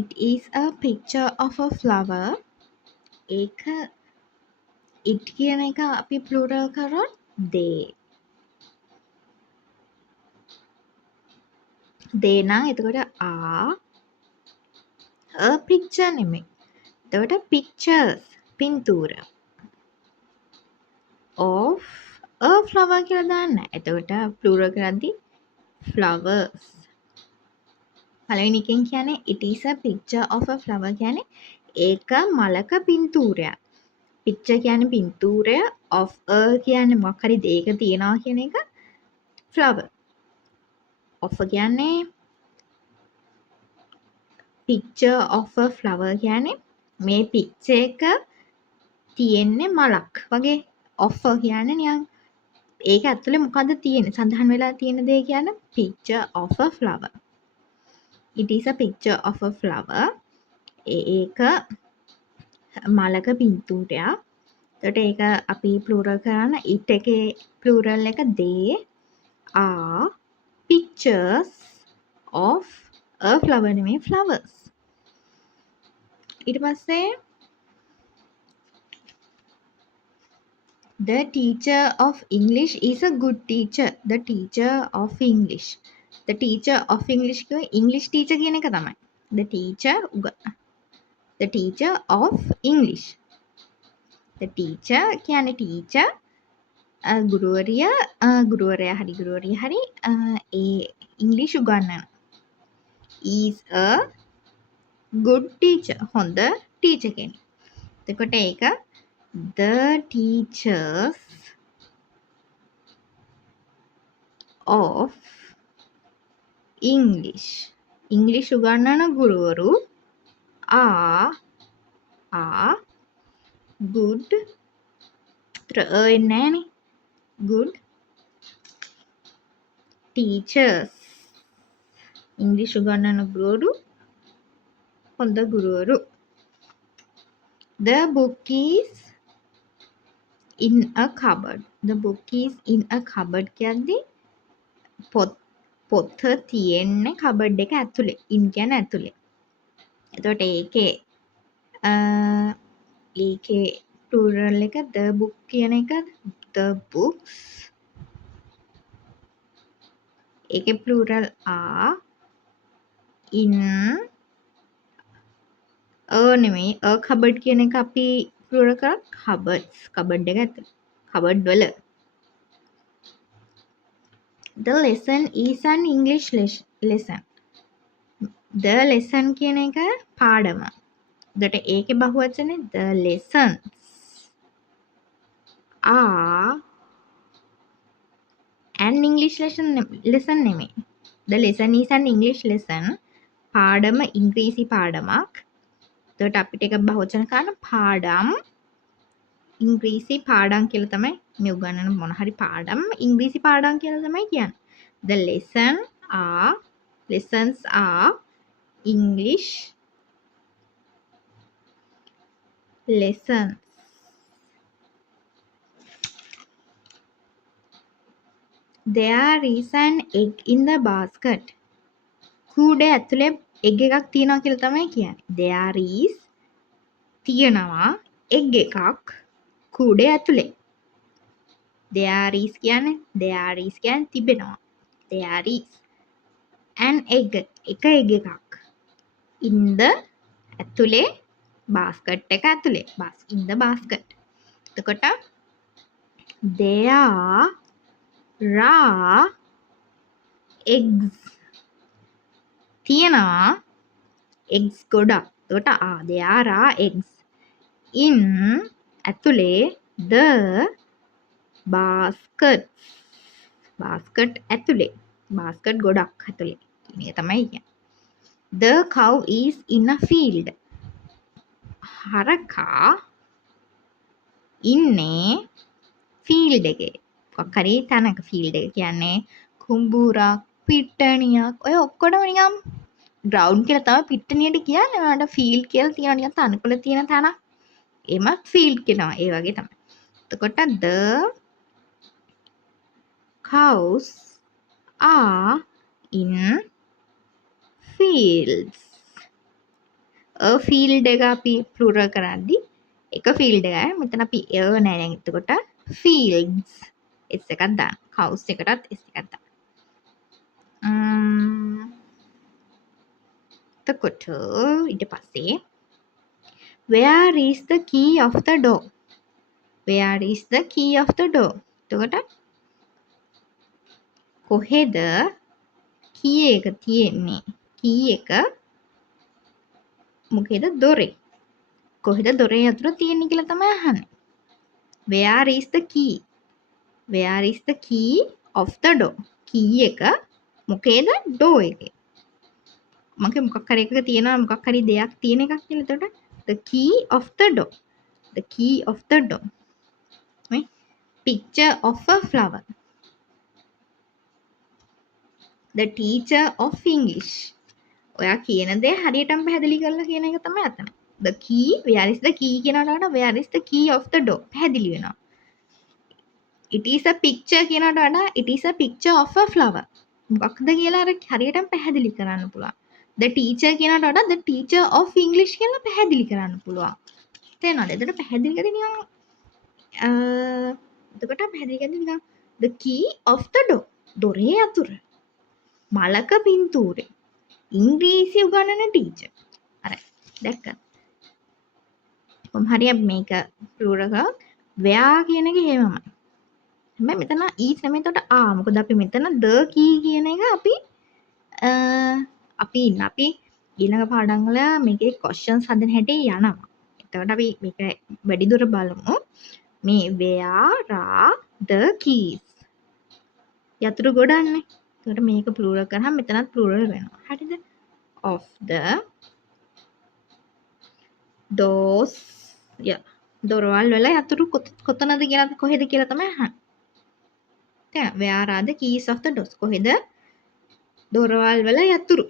It is a picture of a flower. ඒක it කියන එක අපි plural කරොත් they. they නම් එතකොට a picture නෙමෙයි. එතකොට pictures පින්තූර of a flower කියලා දාන්න. එතකොට plural කරද්දි flowers. පළවෙනි එකෙන් කියන්නේ it is a picture of a flower කියන්නේ ඒක මලක පින්තූරයක්. picture කියන්නේ පින්තූරය of a කියන්නේ මොකක් හරි දෙයක තියනවා කියන එක flower. of කියන්නේ picture of a flower කියන්නේ මේ picture එක තියෙන්නේ මලක් වගේ. of කියන්නේ නිකන් ඒක ඇතුලේ මොකද්ද තියෙන්නේ සඳහන් වෙලා තියෙන දේ කියන picture of a flower. it is a picture of a flower. ඒක මලක පින්තූරයක්. එතකොට ඒක අපි plural කරන it එකේ plural එක they are pictures of a flower නෙමෙයි flowers. ඊට පස්සේ the teacher of English is a good teacher. the teacher of English. the teacher of English කියුවේ English teacher කියන එක තමයි. the teacher of English. the teacher කියන්නේ teacher ගුරුවරයා හරි ඒ ඉංග්‍රීසි උගන්වන is a good teacher. හොඳ teacher කෙනෙක්. එතකොට ඒක the teachers of English. ඉංග්‍රීසි උගන්වන ගුරුවරු are good. එන්නේ නැහනේ. good teachers. ඉංග්‍රීසි උගන්වන ගුරුවරු හොඳ ගුරුවරු. the book is in a cupboard. the book is in a cupboard කියද්දි පොත තියෙන්නේ cupboard එක ඇතුලේ. in කියන්නේ ඇතුලේ. එතකොට ඒකේ plural එක the book කියන එක the books. ඒකේ plural are in නෙමෙයි a cupboard කියන එක අපි plural කරා cupboards. cupboard එක ඇතුලේ. cupboard වල. the lesson is an English lesson. the lesson කියන එක පාඩම. එතකොට ඒකේ බහුවචනේ the lessons are an English lesson නෙමෙයි. the lesson is an English lesson. පාඩම ඉංග්‍රීසි පාඩමක්. එතකොට අපිට ඒක බහුවචන කරන පාඩම් ඉංග්‍රීසි පාඩම් කියලා තමයි මේ උගන්වන මොන හරි පාඩම් ඉංග්‍රීසි පාඩම් කියලා තමයි කියන්නේ. the lessons are English lessons. there is an egg in the basket. කූඩේ ඇතුලේ egg එකක් තියෙනවා කියලා තමයි කියන්නේ. there is තියෙනවා egg එකක් කූඩේ ඇතුලේ. there is කියන්නේ තිබෙනවා. there is an egg එක egg එකක් in the ඇතුලේ basket එක ඇතුලේ in the basket. එතකොට there are eggs තියෙනවා eggs ගොඩක්. එතකොට there are eggs in ඇතුලේ the basket ඇතුලේ basket ගොඩක් ඇතුලේ කියන එක තමයි කියන්නේ. the cow is in a field. හරකා ඉන්නේ field එකේ. මොකක් හරි තැනක field එක කියන්නේ කුඹුරක් පිට්ටනියක් ඔය ඔක්කොටම නිකම් ground කියලා තමයි පිට්ටනියට කියන්නේ. ඔයාලට field කියලා තියෙනවා නිකන් තනකොළ තියෙන තැනක්. එමත් field කියනවා. ඒ වගේ තමයි. එතකොට the cows are in fields. a field එක අපි plural කරද්දි එක field එකයි. මෙතන අපි a නෑ දැන් එතකොට fields s එකක් දාන්න. house එකටත් s එකක් දාන්න. එතකොට ඊට පස්සේ where is the key of the door? Where is the key of the door? එතකොට කොහෙද key එක තියෙන්නේ? key එක මොකේද දොරේ. කොහෙද දොරේ අතුර තියෙන්නේ කියලා තමයි අහන්නේ. Where is the key? Where is the key of the door? key එක මොකේද door එකේ. මගේ මොකක් හරි එකක තියෙනවා මොකක් හරි දෙයක් තියෙන එකක් කියලා. එතකොට the key of the door. The key of the door. මේ picture of a flower. The teacher of English. ඔයා කියන දේ හරියටම පැහැදිලි කරලා කියන එක තමයි අතන. The key, where is the key කියනවට වඩා where is the key of the door පැහැදිලි වෙනවා. It is a picture කියනවට වඩා it is a picture of a flower. මොකක්ද කියලා අර හරියටම පැහැදිලි කරන්න පුළුවන්. The teacher කියනවට වඩා the teacher of English කියලා පැහැදිලි කරන්න පුළුවන්. තේරෙනවද? එතකොට පැහැදිලි කරලා නිකන් එතකොට පැහැදිලි කරලා නිකන් the key of the door. දොරේ අතුර. මලක පින්තූරේ. ඉංග්‍රීසි උගන්වන ටීචර්. හරි. දැක්කද? කොහොම හරි අපි මේක plural කරා where කියන එක එහෙමමයි. හැබැයි මෙතන is නෙමෙයි එතකොට මොකද අපි මෙතන the key කියන එක අපි අපි ඊළඟ පාඩම් වල මේකේ questions හදන හැටි යනවා. එතකොට අපි මේක වැඩිදුර බලමු. මේ where are the keys? යතුරු ගොඩන්නේ. එතකොට මේක plural කරාම මෙතනත් plural වෙනවා. හරිද? Of the doors. දොරවල් වල යතුරු කොතනද කියලා කොහෙද කියලා තමයි අහන්නේ. දැන් where are the keys of the doors? කොහෙද දොරවල් වල යතුරු?